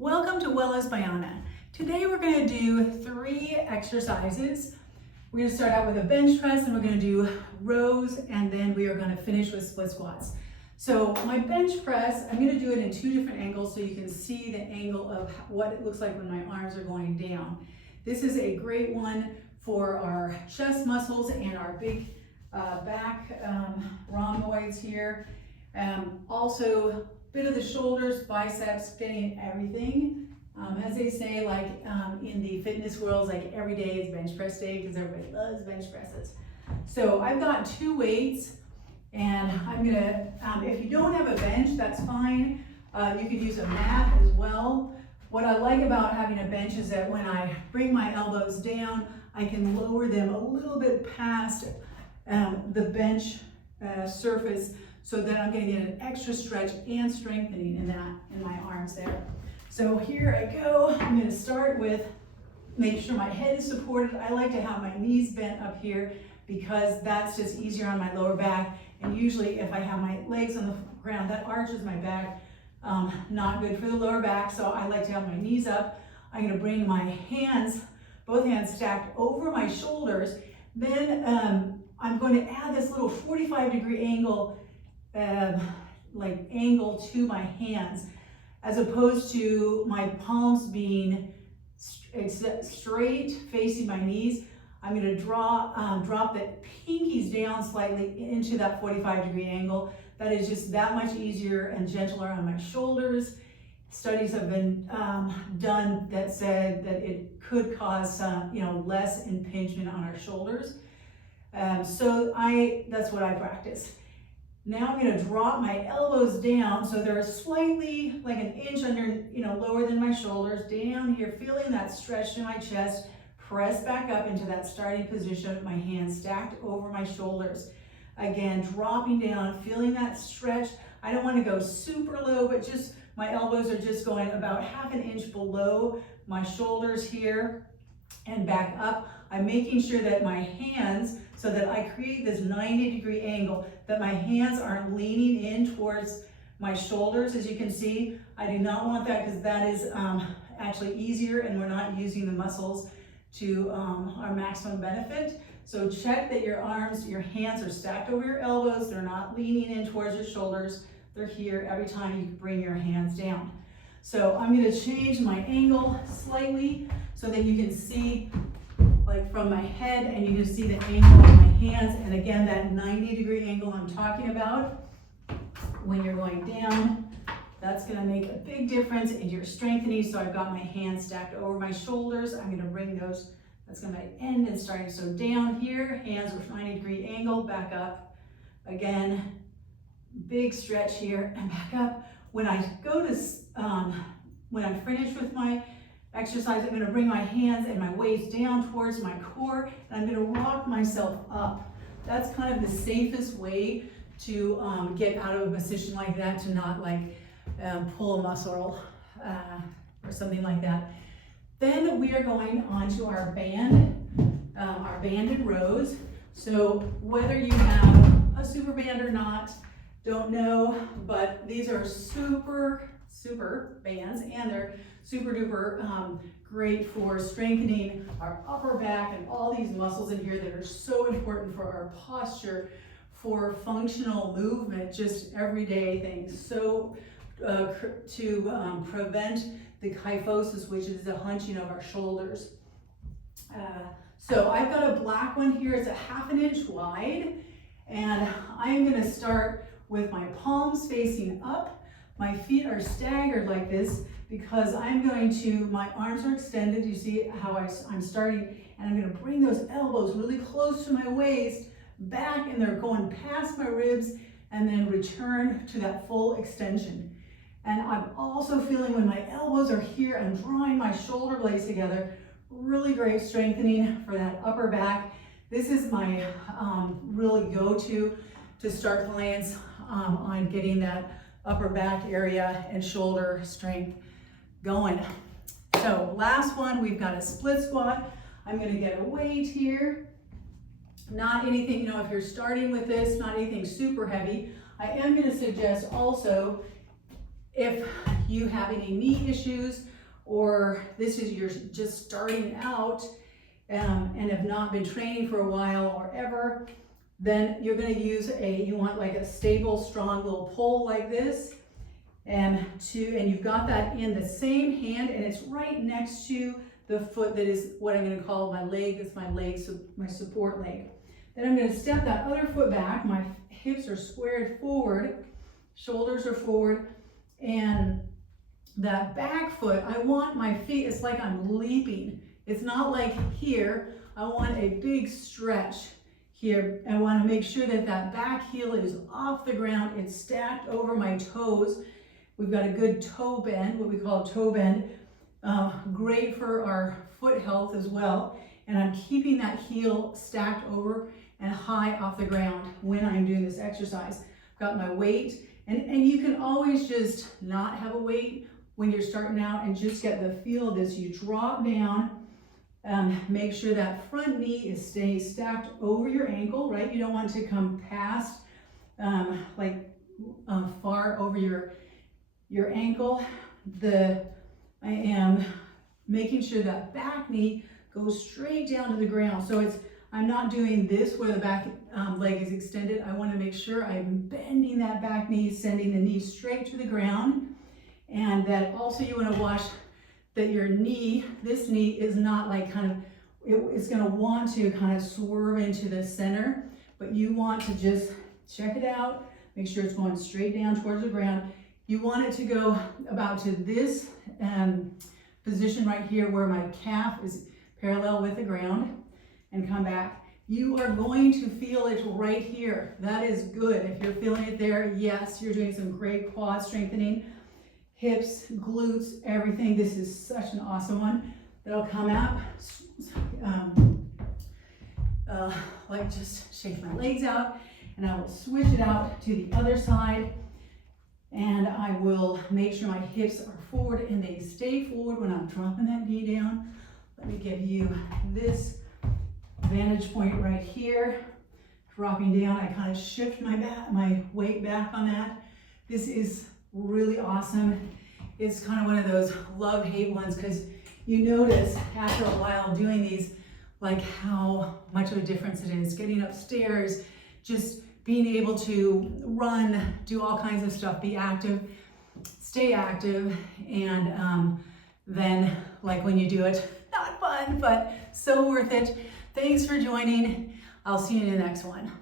Welcome to Wellness by Anna. Today we're going to do 3 exercises. We're going to start out with a bench press and we're going to do rows, and then we are going to finish with split squats. So my bench press, I'm going to do it in 2 different angles so you can see the angle of what it looks like when my arms are going down. This is a great one for our chest muscles and our big back rhomboids here. Also a bit of the shoulders, biceps, getting everything. As they say, like in the fitness world, like every day is bench press day because everybody loves bench presses. So I've got 2 weights, and I'm gonna, if you don't have a bench, that's fine. You could use a mat as well. What I like about having a bench is that when I bring my elbows down, I can lower them a little bit past the bench surface, so that I'm gonna get an extra stretch and strengthening in my arms there. So here I go. I'm gonna start with making sure my head is supported. I like to have my knees bent up here because that's just easier on my lower back. And usually if I have my legs on the ground, that arches my back. Not good for the lower back, so I like to have my knees up. I'm gonna bring my hands, both hands stacked over my shoulders. Then I'm going to add this little 45-degree angle angle to my hands, as opposed to my palms being straight facing my knees. I'm going to drop the pinkies down slightly into that 45-degree angle. That is just that much easier and gentler on my shoulders. Studies have been done that said that it could cause less impingement on our shoulders. So that's what I practice. Now I'm going to drop my elbows down so they're slightly like an inch under, lower than my shoulders, down here, feeling that stretch in my chest. Press back up into that starting position with my hands stacked over my shoulders. Again, dropping down, feeling that stretch. I don't want to go super low, but just my elbows are just going about ½ an inch below my shoulders here and back up. I'm making sure that my hands, so that I create this 90-degree angle, that my hands aren't leaning in towards my shoulders. As you can see, I do not want that because that is actually easier and we're not using the muscles to our maximum benefit. So check that your hands are stacked over your elbows. They're not leaning in towards your shoulders. They're here every time you bring your hands down. So I'm going to change my angle slightly so that you can see like from my head, and you can see the angle of my hands. And again, that 90-degree angle I'm talking about when you're going down, that's going to make a big difference in your strengthening. So I've got my hands stacked over my shoulders. I'm going to bring those, that's going to end and starting. So down here, hands with 90-degree angle, back up. Again, big stretch here and back up. When I go to, when I'm finished with my exercise, I'm going to bring my hands and my waist down towards my core, and I'm going to rock myself up. That's kind of the safest way to get out of a position like that, to not pull a muscle or something like that. Then we are going on to our banded rows. So whether you have a super band or not, don't know, but these are super bands, and they're super duper great for strengthening our upper back and all these muscles in here that are so important for our posture, for functional movement, just everyday things. So to prevent the kyphosis, which is the hunching of our shoulders. So I've got a black one here. It's a ½ an inch wide, and I'm going to start with my palms facing up. My feet are staggered like this because my arms are extended. You see how I'm starting, and I'm going to bring those elbows really close to my waist, back, and they're going past my ribs, and then return to that full extension. And I'm also feeling when my elbows are here, I'm drawing my shoulder blades together. Really great strengthening for that upper back. This is my really go-to to start clients on getting that upper back area and shoulder strength going. So last one, we've got a split squat. I'm going to get a weight here. Not anything, if you're starting with this, not anything super heavy. I am going to suggest also, if you have any knee issues, or this is you're just starting out and have not been training for a while or ever, then you're going to use you want like a stable, strong little pole like this, and you've got that in the same hand, and it's right next to the foot that is what I'm going to call my leg. That's my leg, so my support leg. Then I'm going to step that other foot back. My hips are squared forward, shoulders are forward, and that back foot, I want my feet, it's like I'm leaping. It's not like here. I want a big stretch here. I want to make sure that that back heel is off the ground. It's stacked over my toes. We've got a good toe bend, what we call a toe bend. Great for our foot health as well. And I'm keeping that heel stacked over and high off the ground when I'm doing this exercise. I've got my weight, and you can always just not have a weight when you're starting out and just get the feel of this. You drop down, make sure that front knee is staying stacked over your ankle, right? You don't want to come past, far over your ankle. I am making sure that back knee goes straight down to the ground. So I'm not doing this where the back leg is extended. I want to make sure I'm bending that back knee, sending the knee straight to the ground. And that also you want to watch that your knee, this knee is not like it's going to want to kind of swerve into the center, but you want to just check it out, make sure it's going straight down towards the ground. You want it to go about to this position right here where my calf is parallel with the ground, and come back. You are going to feel it right here. That is good. If you're feeling it there, yes, you're doing some great quad strengthening, hips, glutes, everything. This is such an awesome one. That'll come out, just shake my legs out, and I will switch it out to the other side. And I will make sure my hips are forward and they stay forward when I'm dropping that knee down. Let me give you this vantage point right here. Dropping down, I kind of shift my weight back on that. This is really awesome. It's kind of one of those love-hate ones, because you notice after a while doing these, like how much of a difference it is. Getting upstairs, just being able to run, do all kinds of stuff, be active, stay active, and then like when you do it, not fun, but so worth it. Thanks for joining. I'll see you in the next one.